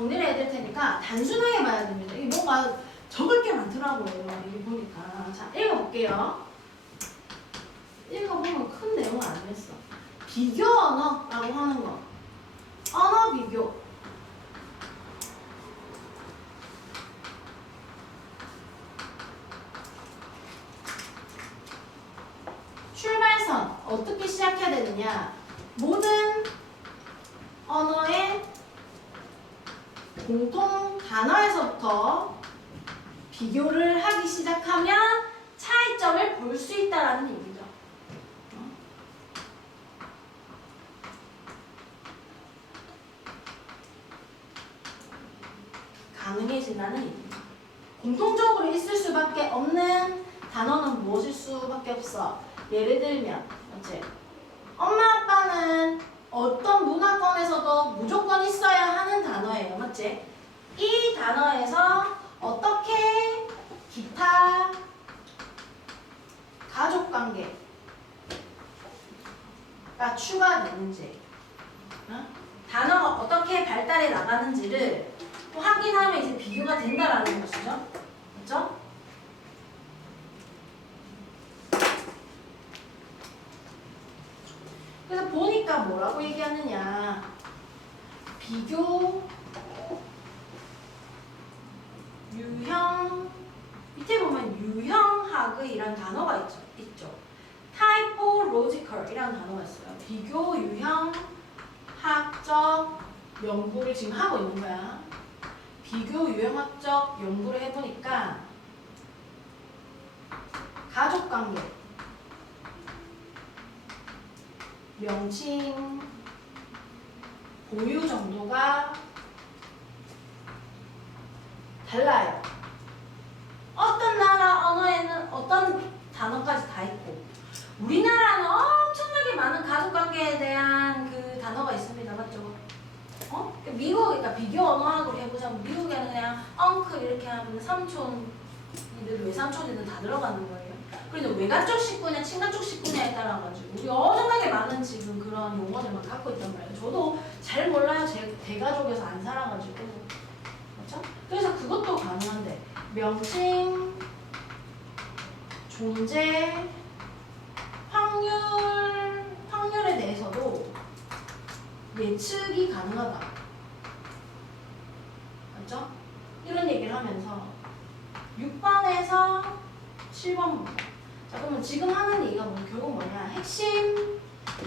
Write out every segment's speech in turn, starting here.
정리를 해야 될 테니까 단순하게 봐야 됩니다. 이게 뭔가 적을 게 많더라고요. 이게 보니까. 자, 읽어볼게요. 읽어보면 큰 내용은 아니었어. 비교 언어라고 하는 거. 언어 비교. 출발선. 어떻게 시작해야 되느냐. 모든 언어의 공통 단어에서부터 비교를 하기 시작하면 차이점을 볼 수 있다라는 얘기죠. 가능해진다는 얘기입니다. 공통적으로 있을 수밖에 없는 단어는 무엇일 수밖에 없어? 예를 들면, 맞지? 엄마 아빠는 어떤 문화권에서도 무조건 있어야 하는 단어예요. 맞지? 이 단어에서 어떻게 기타 가족관계가 추가되는지, 단어가 어떻게 발달해 나가는지를 또 확인하면 이제 비교가 된다라는 것이죠. 맞죠? 그래서 보니까 뭐라고 얘기하느냐. 비교, 유형, 밑에 보면 유형학이라는 단어가 있죠. typological이라는 단어가 있어요. 비교, 유형학적 연구를 지금 하고 있는 거야. 비교, 유형학적 연구를 해보니까 가족관계, 명칭, 보유 정도가 달라요. 어떤 나라 언어에는 어떤 단어까지 다 있고, 우리나라는 엄청나게 많은 가족관계에 대한 그 단어가 있습니다. 맞죠? 미국, 그러니까 비교 언어학으로 해보자면 미국에는 그냥 엉클 이렇게 하면 삼촌이든 외삼촌이든 다 들어가는 거예요. 그런데 외가 쪽 식구냐 친가 쪽 식구냐에 따라가지고 우리 엄청나게 많은 지금 그런 용어들만 갖고 있단 말이에요. 저도 잘 몰라요. 제 대가족에서 안 살아가지고. 그렇죠? 그래서 그것도 가능한데 명칭, 존재, 확률에 대해서도 예측이 가능하다. 맞죠? 이런 얘기를 하면서 6번에서 7번입니다. 자, 그러면 지금 하는 얘기가 결국 뭐냐? 핵심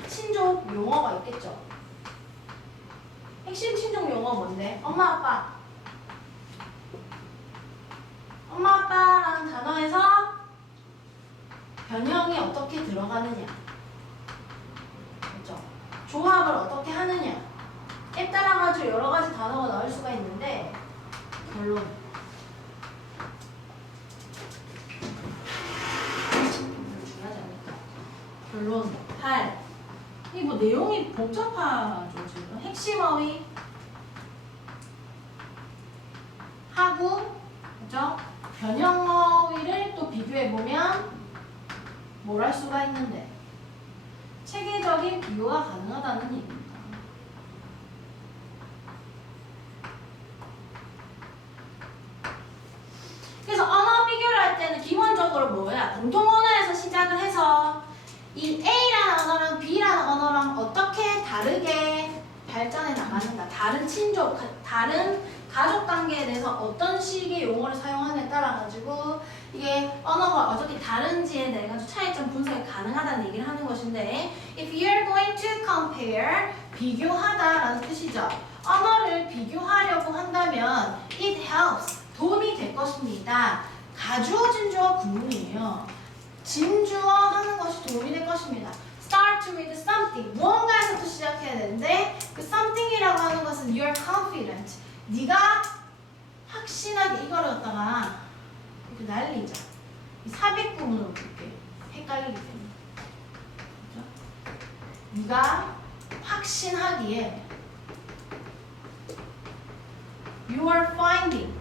친족 용어가 있겠죠? 핵심 친족 용어 뭔데? 엄마, 아빠. 엄마, 아빠라는 단어에서 변형이 어떻게 들어가느냐. 그렇죠? 조합을 어떻게 하느냐에 따라가지고 여러 가지 단어가 나올 수가 있는데, 결론. 중요하지 않을까? 결론 8. 이 뭐 내용이 복잡하죠, 지금. 핵심 어휘 하고, 그죠? 변형 어휘를 또 비교해보면 뭘 할 수가 있는데, 체계적인 비교가 가능하다는 얘기입니다. 그래서 언어 비교를 할 때는 기본적으로 뭐야? 공통 언어에서 시작을 해서 이 A라는 언어랑 B라는 언어랑 어떻게 다르게 발전해 나가는가, 다른 친족, 다른 가족 관계에 대해서 어떤 식의 용어를 사용하느냐에 따라 가지고 이게 언어가 어떻게 다른지에 대해 가지고 차이점 분석이 가능하다는 얘기를 하는 것인데, if you're going to compare, 비교하다라는 뜻이죠. 언어를 비교하려고 한다면 it helps, 도움이 될 것입니다. 가주어, 진주어 구문이에요. 진주어 하는 것이 도움이 될 것입니다. Start with something, 무언가에서부터 시작해야 되는데 그 something이라고 하는 것은 you're confident, 네가 확신하게 이거를 갖다가 이렇게 날리자. 이 삽입 구문으로 볼게. 헷갈리기 때문에. 그렇죠? 네가 확신하기에 you are finding,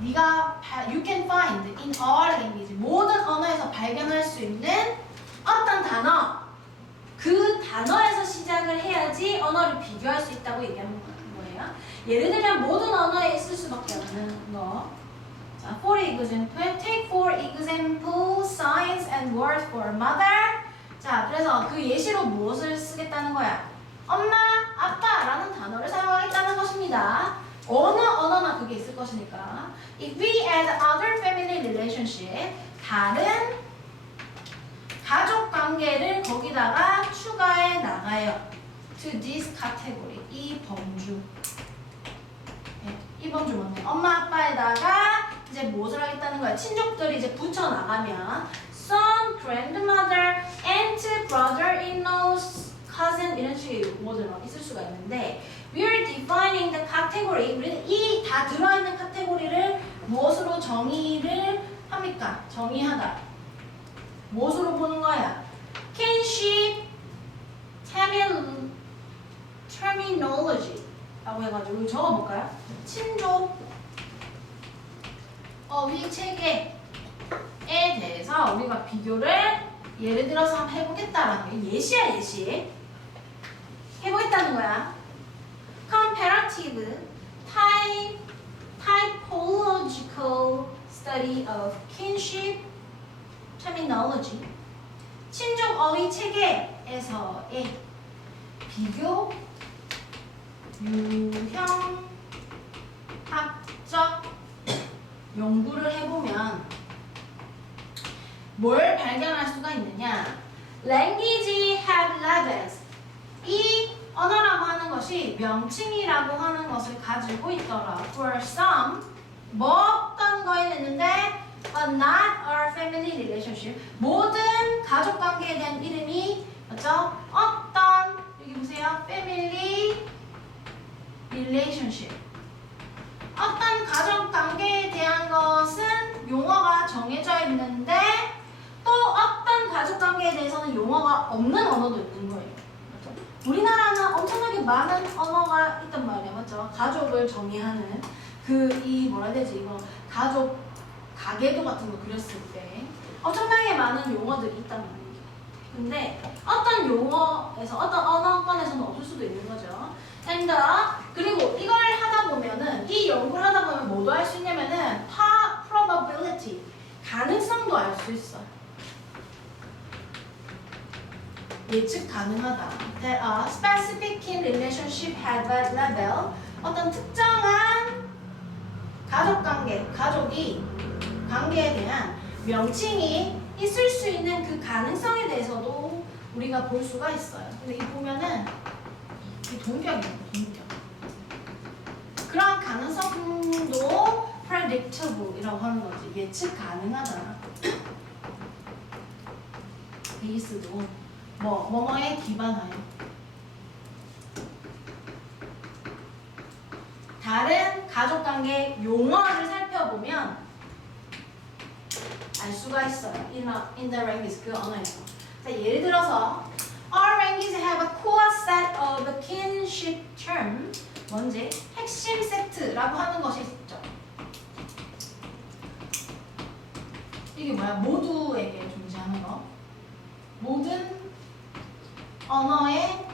네가 you can find in all language, 모든 언어에서 발견할 수 있는 어떤 단어, 그 단어에서 시작을 해야지 언어를 비교할 수 있다고 얘기하는 거예요. 예를 들면 모든 언어에 있을 수밖에 없는 거. 자, for example, take for example signs and words for mother. 자, 그래서 그 예시로 무엇을 쓰겠다는 거야? 엄마, 아빠라는 단어를 사용하겠다는 것입니다. 어느 언어나 그게 있을 것이니까. If we add other family relationship, 다른 가족 관계를 거기다가 추가해 나가요. To this category, 이 범주. 네, 이 범주 뭔데? 엄마, 아빠에다가 이제 무엇을 하겠다는 거야? 친족들이 이제 붙여 나가면 son, grandmother, aunt, brother-in-law, cousin 이런 식의 용어들 막 있을 수가 있는데 we're defining the category. 우리는 이 다 들어있는 카테고리를 무엇으로 정의를 합니까? 정의하다. 무엇으로 보는 거야? kinship, terminology 라고 해가지고 적어볼까요? 친족, 어휘 체계에 대해서 우리가 비교를 예를 들어서 한번 해보겠다라는 게 예시야, 예시. 해보겠다는 거야. Comparative, typological study of kinship, terminology. 친족 어휘 체계에서의 비교, 유형, 학적 연구를 해보면 뭘 발견할 수가 있느냐? Language have levels. 이 언어라고 하는 것이 명칭이라고 하는 것을 가지고 있더라. For some, 뭐 어떤 거에 있는데 but not our family relationship. 모든 가족 관계에 대한 이름이 맞죠? 어떤 여기 보세요. family relationship. 어떤 가족 관계에 대한 것은 용어가 정해져 있는데 또 어떤 가족 관계에 대해서는 용어가 없는 언어도 있는 거예요. 맞죠? 우리나라는 엄청나게 많은 언어가 있단 말이에요. 맞죠? 가족을 정의하는 이 뭐라 해야 되지? 이거 가족 가계도 같은 거 그렸을 때 엄청나게 많은 용어들이 있단 말이에요. 근데 어떤 용어에서 어떤 언어권에서는 없을 수도 있는 거죠. And 그리고 이걸 하다 보면은 이 연구를 하다 보면 뭐도 할 수 있냐면은 probability 가능성도 알 수 있어. 예측 가능하다. That a specific kin relationship had that level. 어떤 특정한 가족 관계, 가족이 관계에 대한 명칭이 있을 수 있는 그 가능성에 대해서도 우리가 볼 수가 있어요. 근데 이 보면은 이 동격이에요, 동격. 그런 가능성도 predictable이라고 하는 거지. 예측 가능하다. 베이스도 뭐뭐에 기반하여. 다른 가족관계 용어를 살펴보면 알 수가 있어요. In the language, 그 언어에서. 자, 예를 들어서 All languages have a core set of kinship term. 뭔지 핵심 세트라고 하는 것이 있죠. 이게 뭐야? 모두에게 존재하는 거. 모든 언어에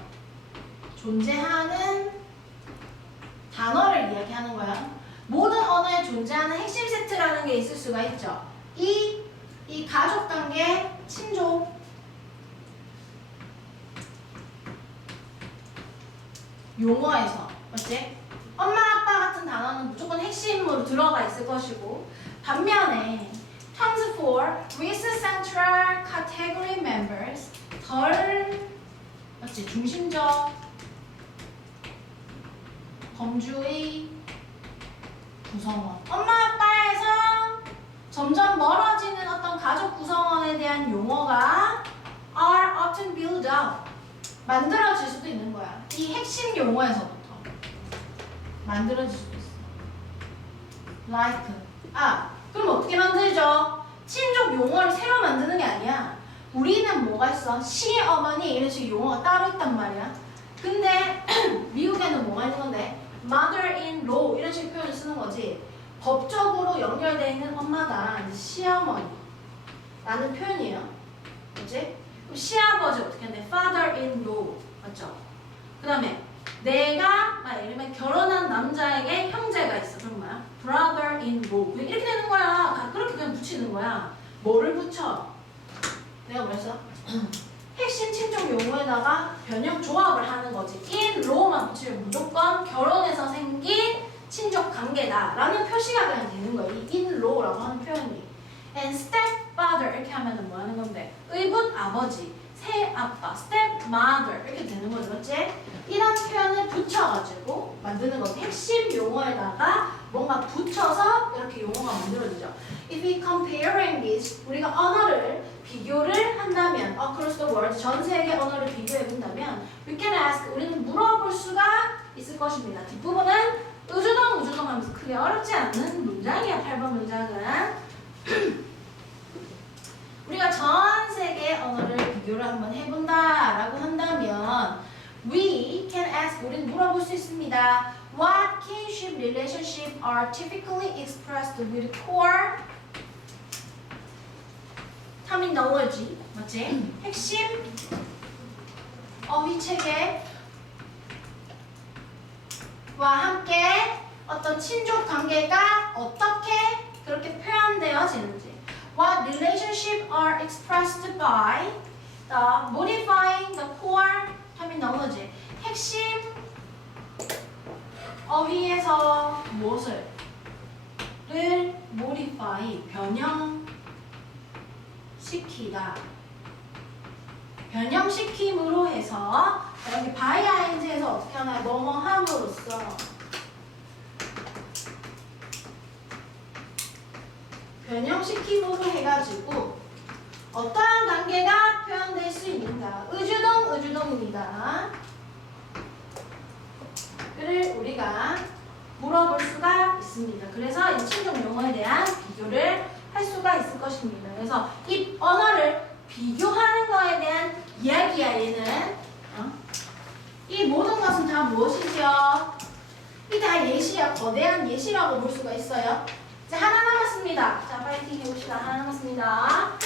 존재하는 단어를 이야기하는 거야. 모든 언어에 존재하는 핵심 세트라는 게 있을 수가 있죠. 이 가족 관계, 친족, 용어에서, 맞지? 엄마, 아빠 같은 단어는 무조건 핵심으로 들어가 있을 것이고, 반면에 terms for with central category members, 덜, 맞지? 중심적 범주의 구성원. 엄마, 아빠에서 점점 멀어지는 어떤 가족 구성원에 대한 용어가 are often built up. 만들어질 수도 있는 거야. 이 핵심 용어에서부터 만들어질 수도 있어. Like. 그럼 어떻게 만들죠? 친족 용어를 새로 만드는 게 아니야. 우리는 뭐가 있어? 시어머니 이런 식의 용어가 따로 있단 말이야. 근데 미국에는 뭐가 있는 건데? mother-in-law 이런 식의 표현을 쓰는 거지. 법적으로 연결되어 있는 엄마다 이제 시어머니 라는 표현이에요. 그치? 그럼 시아버지 어떻게 하는데? father-in-law 맞죠? 그 다음에 내가 예를 들면 결혼한 남자에게 형제가 있어. 그럼 뭐야? brother-in-law. 이렇게 되는 거야. 그렇게 그냥 붙이는 거야. 뭐를 붙여? 내가 뭐랬어? 핵심 친족 용어에다가 변형 조합을 하는 거지. in-law만 붙이면 무조건 결혼해서 생긴 친족 관계다 라는 표시가 그냥 되는 거야. 이 in-law라고 하는 표현이. and stepfather 이렇게 하면은 뭐 하는 건데? 의붓 아버지, 새아빠, stepmother 이렇게 되는 거죠. 맞지? 이런 표현을 붙여가지고 만드는 거지. 핵심 용어에다가 뭔가 붙여서 이렇게 용어가 만들어지죠. If we comparing this, 우리가 언어를 비교를 한다면, across the world, 전 세계 언어를 비교해 본다면, we can ask, 우리는 물어볼 수가 있을 것입니다. 뒷부분은 우주동 하면서 크게 어렵지 않는 문장이야. 8번 문장은. 우리가 전 세계 언어를 비교를 한번 해본다라고 한다면, we can ask, 우리는 물어볼 수 있습니다. What kinship relationship are typically expressed with core terminology, 맞지? 핵심 어휘 체계와 함께 어떤 친족 관계가 어떻게 그렇게 표현되어지는지. What relationship are expressed by the modifying the core terminology. 핵심 어휘에서 무엇을 modify 변형시키다. 변형시킴으로 해서 여기 by ing에서 어떻게 하나요? 뭐뭐 함으로써 변형시킴으로 해가지고 어떠한 관계가 표현될 수 있는가? 의주동입니다. 를 우리가 물어볼 수가 있습니다. 그래서 이 친족 용어에 대한 비교를 할 수가 있을 것입니다. 그래서 이 언어를 비교하는 거에 대한 이야기야, 얘는. 이 모든 것은 다 무엇이죠? 이 다 예시야. 거대한 예시라고 볼 수가 있어요. 자, 하나 남았습니다. 자, 파이팅 해봅시다. 하나 남았습니다.